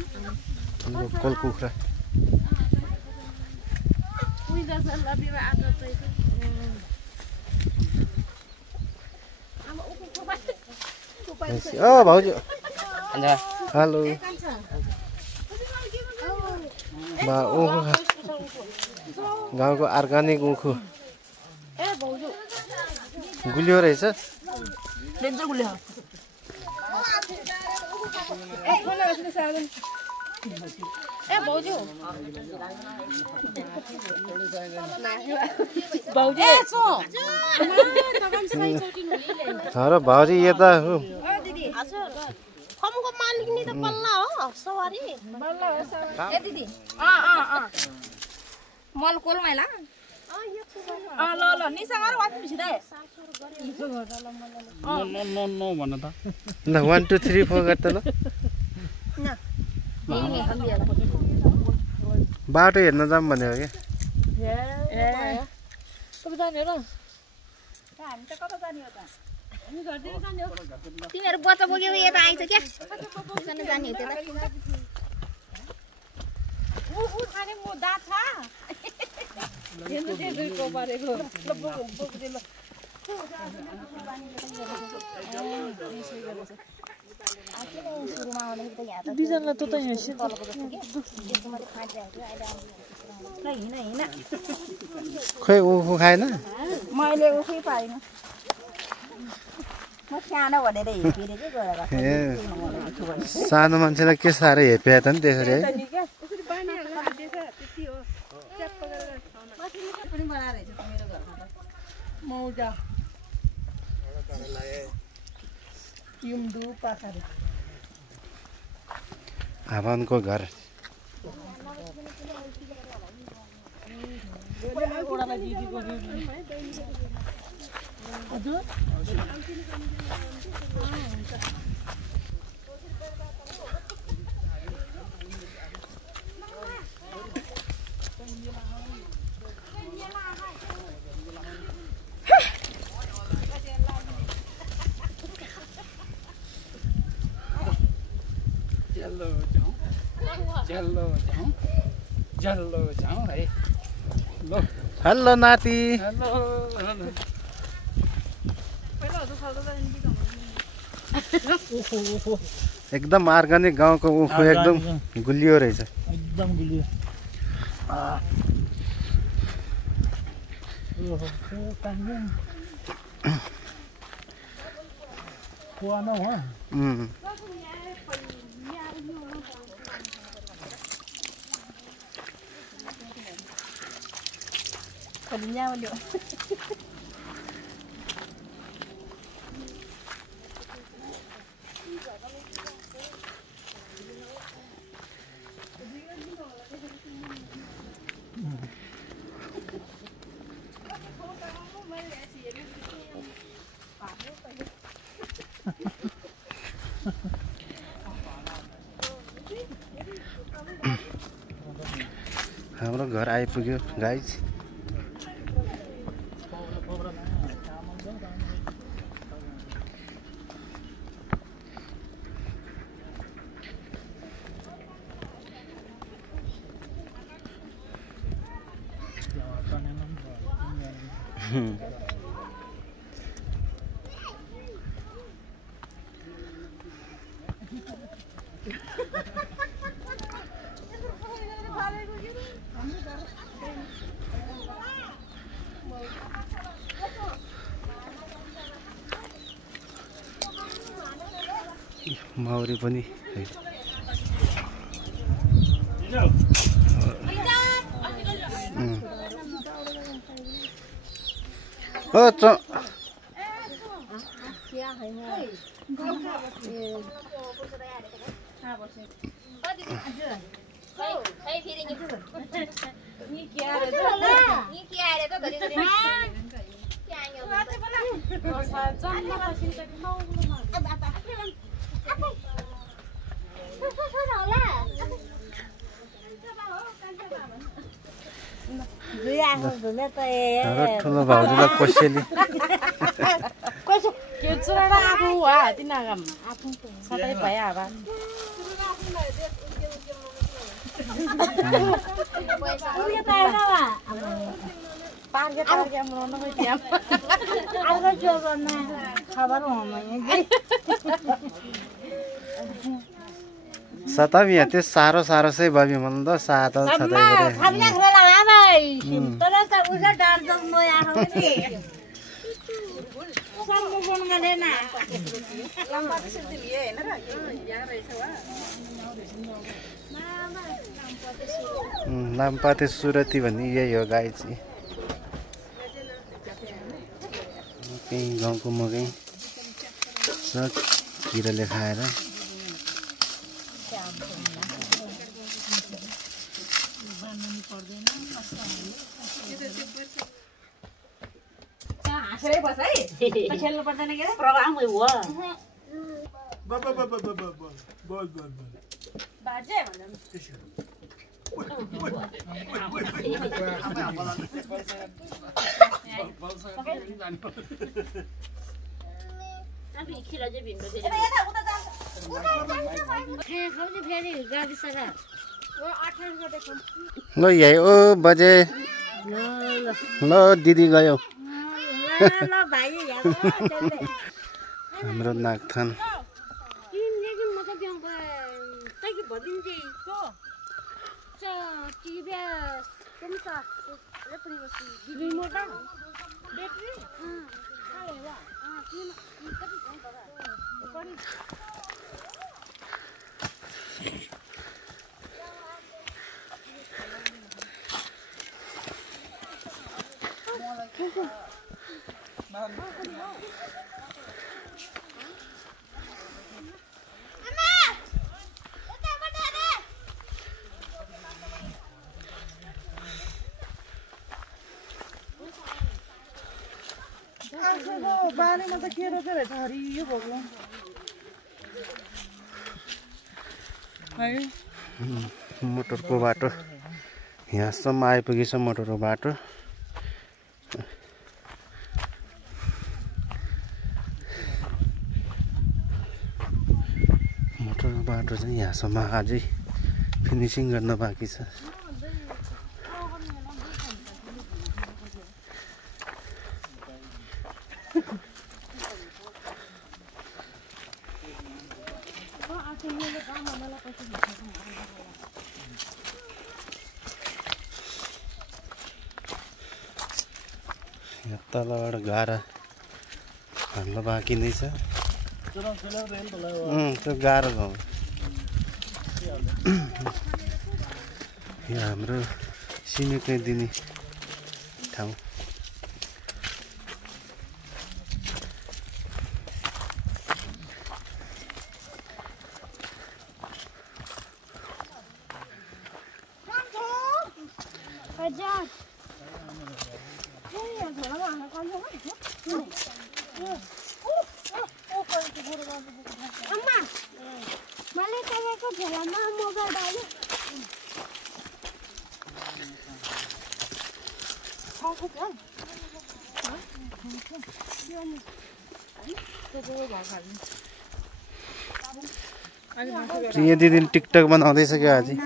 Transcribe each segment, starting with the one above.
Local कुखुरा ओ भाउजू hello गाउँको अर्ग्यानिक उखु गुलियो रहेछ तर भाउजी यता फर्मको मालिक नि त बल्ला हो सवारी बल्ला हो सवारी ए दिदी मल कोलमाइला ल ल निसँग वाट बिसिदा नो भन्न त ल 1 2 3 4 गर्दा ल बाटो हेर्न जाम भनेको के कता जाने र हामी त कता जाने हो त हामी घरतिर जाने हो तिमीहरु बच्चा बोकेको यता आइछ के कता जाने हो त्यता उ खाने म दाछ हेर्नु दे दुई को पारेको ल बोक दे ल बिजनलाई त यहाँ खोइ उखु खाएन मैले उखै पाइन म सानो भनेर हेपेर के गरेर सानो मान्छेलाई के साह्रै हेपे त नि त्यसरी है आभानको घर जल्लो जाउँ है ल हेलो नाति एकदम अर्ग्यानिक गाउँको उखु एकदम गुलियो रहेछ एकदम गुलियो पुरानो हो nhau được हाम्रो घर आइपुग्यो गाइज माउरी पनि ओ ठुलो भाउजूलाई कोसेली Kêu chú ra aku à, tin nào gầm, sate phải à ba. सतामी त्यो सारो सारो चाहिँ बाबी मन त सातो छदै लामपाते सुरती भन्ने यही हो गाई चाहिँ कहीँ गाउँको मकै सब किराले खाएर खेल्नु पर्दैन के प्रोग्राम हो बाजे ल यही ओ बजे ल दिदी गयो हाम्रो नागथान बारीमा त के रोपेर रहेछ हरियो भएको मोटरको बाटो यहाँसम्म आइपुगेछ मोटरको बाटो मोटरको बाटो चाहिँ यहाँसम्म अझै फिनिसिङ गर्न बाँकी छ तलबाट गाह्रो हाल्न बाँकी नै छ त्यो गाह्रो गाउँ यो हाम्रो सिमेन्टले दिने ठाउँ प्रिय दिदी टिकटक बनाउँदैछ क्या अझै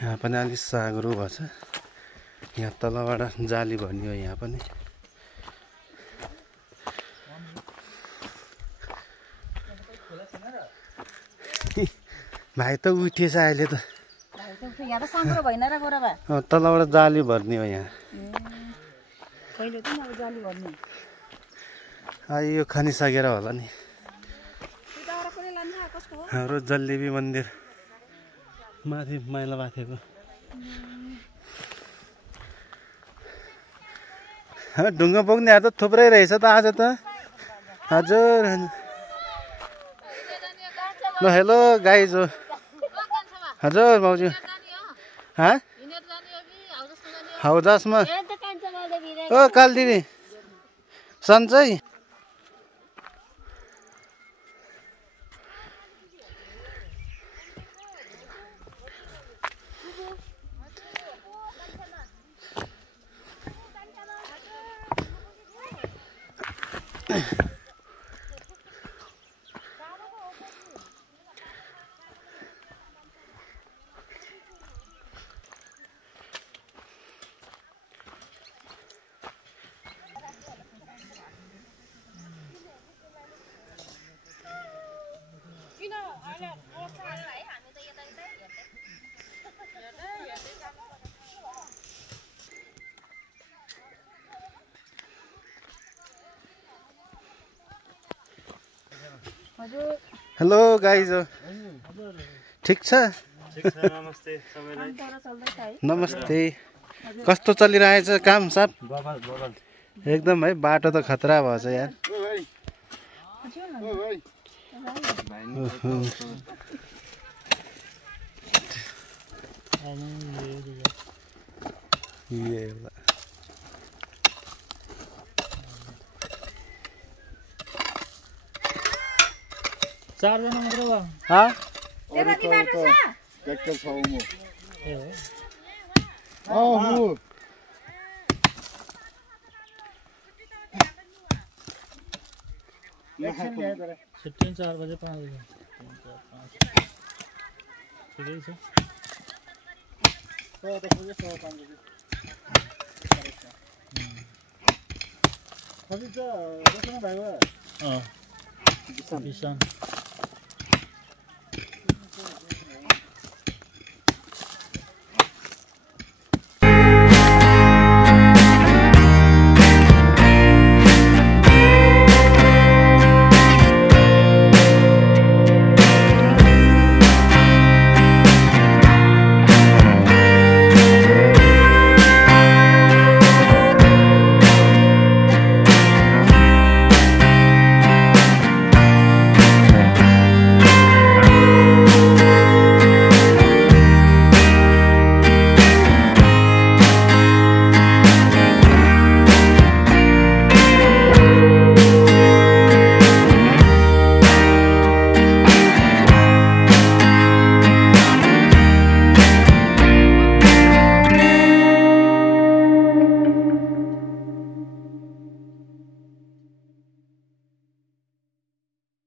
यहाँ पनि अलिक सागरो भएको छ यहाँ तलबाट जाली भर्ने हो यहाँ पनि भाइ त उठिएछ अहिले त तलबाट जाली भर्ने हो यहाँ यो खनिसकेर होला नि हाम्रो जलेबी मन्दिर माथि माइला बाथेको ढुङ्गा बोक्नेहरू त थुप्रै रहेछ त आज त हजुर ल हेलो गाइज हो हजुर भाउजू हौजसमा ओ कालदिदी सन्चै हेलो गाइज ठिक छ नमस्ते कस्तो चलिरहेछ काम साप एकदम है बाटो त खतरा भएछ यार चारजना मात्र भयो ट्र्याक्टर छ म छिट्टै 4 बजे 5 बजे ठिकै छ कति छ रचना भाइ बिसान